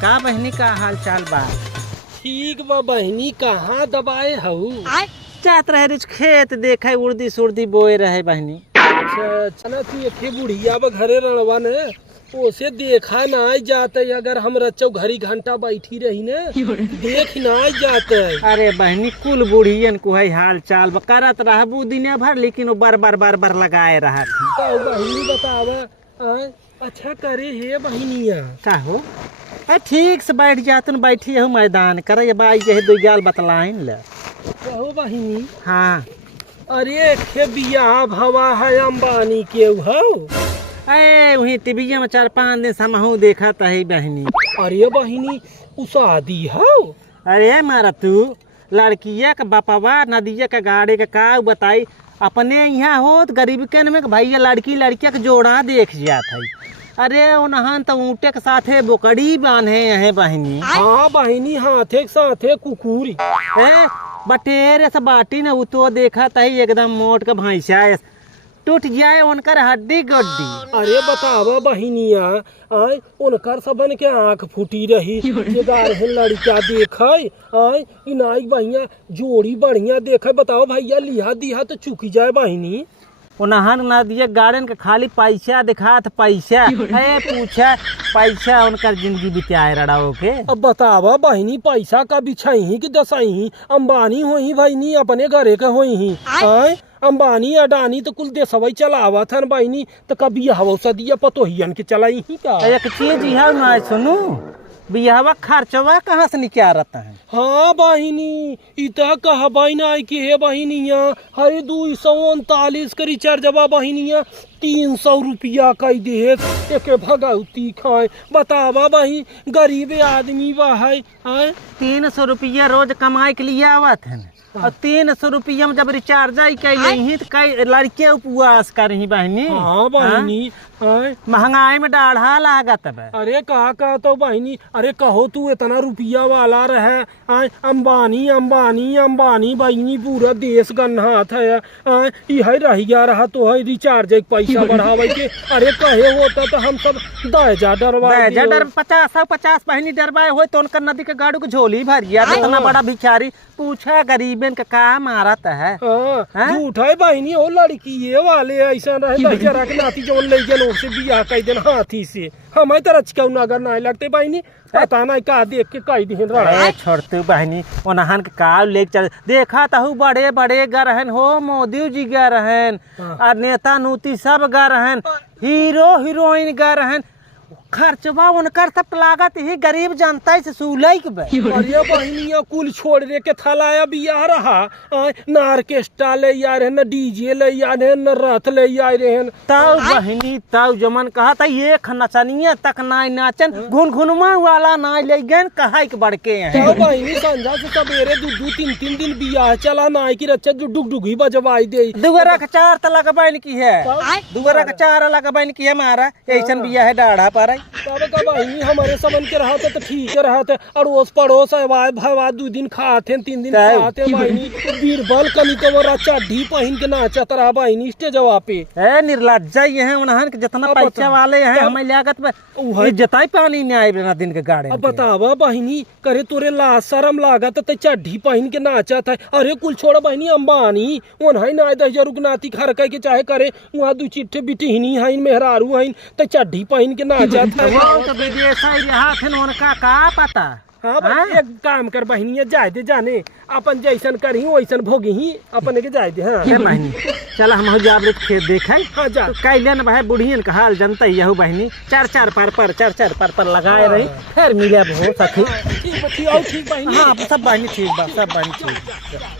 का बहनी का हाल चाल बा? ठीक बा बहनी, कहाँ दबाए हऊ? जात रहे रिच खेत देखे उर्दी सुर्दी बोए रहे बहनी। चना तू एक बुढ़िया बा घरे रणवा ने ओसे देखा ना जाते। अगर हम रचो घड़ी घंटा बैठी रही ने देख ना जाते। अरे बहनी कुल बुढ़ियन को है हाल चाल करत रहबू दिन भर, लेकिन वो बार लगाए रहा। बहनी बतावा अच्छा करे हे बहनिया का हो? ठीक से बैठ जातन, बैठी हूँ मैदान करे बाई यही दो गाल बतलाइन ले। कहो बहनी। हाँ अरे खे बियाह भवा है अंबानी के हो। अरे वही टीवी में 4-5 दिन समहू देखा तही बहनी। अरे बहनी उ शादी हो? अरे मारा तू लड़किया का बापवा नदिया का गाड़ी का बताई अपने यहाँ हो तो गरीब के में भैया लड़किया के जोड़ा देख जात है। अरे उन्हन तो ऊँटे के साथे बोकड़ी बांधे है बहनी। हाँ बहनी हाथे के साथे कुकुरी बटेरे से बाटी न तो देखा तही एकदम मोट का भैंसा टूट जाए उनकर हड्डी गड्डी। अरे बतावा बहनिया उनकर सबन के आँख फूटी रही लड़का देखे इनाई भैया जोड़ी बढ़िया देखे। बताओ भैया लिहा दिहा तो चुकी जाए बहनी। उन्हन नदिया गार्डन के खाली पैसा दिखात पैसा पूछा पैसा उनकर जिंदगी बिताए रड़ाओ के। अब बतावा बहनी पैसा का बिछाई कि दसाई अंबानी होई बहनी अपने घरे के होई अंबानी अडानी तो कुल देशवई चलावा था बहनी तो कभी हवा सदिया पतोहियन के चलाई ही का। एक चीज यह ना सुनू बियाहवा खर्चवा कहाँ से निकालता है? हाँ बहिनी इता कहा बहना कि हे बहनिया है 239 के रिचार्जवा बहनिया 300 रुपया कई दे एक भगवती खाए। बतावा बही गरीब आदमी बा है 300 रुपया रोज कमाई के लिए आवत है और 300 रुपया में जब रिचार्ज कैली तो कई लड़के उपवास करही बहनी। हाँ बहनी महंगाई में डाढ़ा लागत है। अरे कहा तो बहनी अरे कहो तू इतना रुपया वाला रहे अंबानी अंबानी अंबानी बहनी पूरा देश गन्हात है यही रह गया रहा तो है रिचार्ज पैसा बढ़ावे के। अरे कहे होता तो हम सब 10,000 डरवाए 50 बहनी डरवाए हो तो उनका नदी के गाड़ू को झोली भर गया। इतना बड़ा भिखारी पूछा गरीबन का कहा मारत है। झूठ है बहनी हो लड़की ये वाले ऐसा रहे जरा के नाती जो ले गए से बियाह कई दिन हाथी से हम तरह चिकन अगर नहीं लगते बहनी पता नहीं का देख के कई दिन रहा छोड़ते बहनी उन्हन के का ले चल देखा तो बड़े बड़े गरहन हो मोदी जी गरहन और नेता नूती सब गरहन हीरो हीरोइन गरहन खर्चवा उनकर सब लागत ही गरीब जनता से सुलैक बे। अरे बहनिया कुल छोड़ दे के थलाया बियाह रहा न ऑर्केस्ट्रा ले आ रहे न डीजे ले आ रहे न रथ ले आ रहे तब बहनी तब जमन कहा था एक नचनिया तक नाई नाचन घुनघुनमा वाला नाई ले गए कहा के बड़के हैं। बहनी संझा से सवेरे 2-3 दिन बियाह चला नाई की रच्चा जो डुगडुगी बजवाई दे दुगरा का 4 तो लगबैन की है दुगरा का 4 लगबैन की है मारा ऐसन बियाह है डाढ़ा पर तब का बहनी हमारे सबन के रहा तो ठीक रहा अड़ोस पड़ोस भवा 2 दिन खाते 3 दिन खाते बहनी बीरबल कनी तो वो चड्ढी पहन के नाचत रहा बहनी स्टेजवा पे निर्लज्जा ये है उन्हन के जितना पैसा वाले हैं हमें लागत में जताई पानी नहीं आए बिना दिन के गाड़े। अब बतावा बहनी करे तोरे लाज शरम लागत तो चड्ढी पहन के नाचत है। अरे कुल छोड़ बहनी अंबानी उन्हें ना 10,000 रुगनाती खर के चाहे करे वहाँ 2 चिट्ठे बिटिहनी है मेहरारू है तो चड्ढी पहन के नाचत है। तो विदेश उनका का पता। हाँ एक काम कर बहनिया जाए दे जाने अपन जैसन करी वैसन भोगी ही अपन के जाए दे। हाँ बहनी चल हम जाबे खेत देखे। हाँ जा तो कैलन भाई बुढ़ियन का हाल जनता यहू बहनी 4 पर लगाए रही फिर मिले हो सखी। ठीक बहनी। हाँ सब बहनी ठीक बा सब बहनी ठीक।